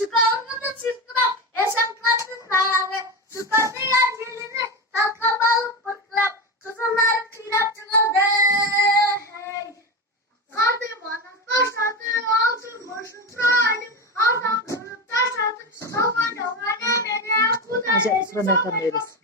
Çıkarını da çırpıram. Esen kadınları. Çıkardı yancılını. Takla balık pırkırap. Kızımları kıyrap çıkardı. Hey. Kardı bana başladı. Altın başım salim. Ardan kırıp taşladı. Salman yoluna ne beni. Acaba sıra ne kamerası?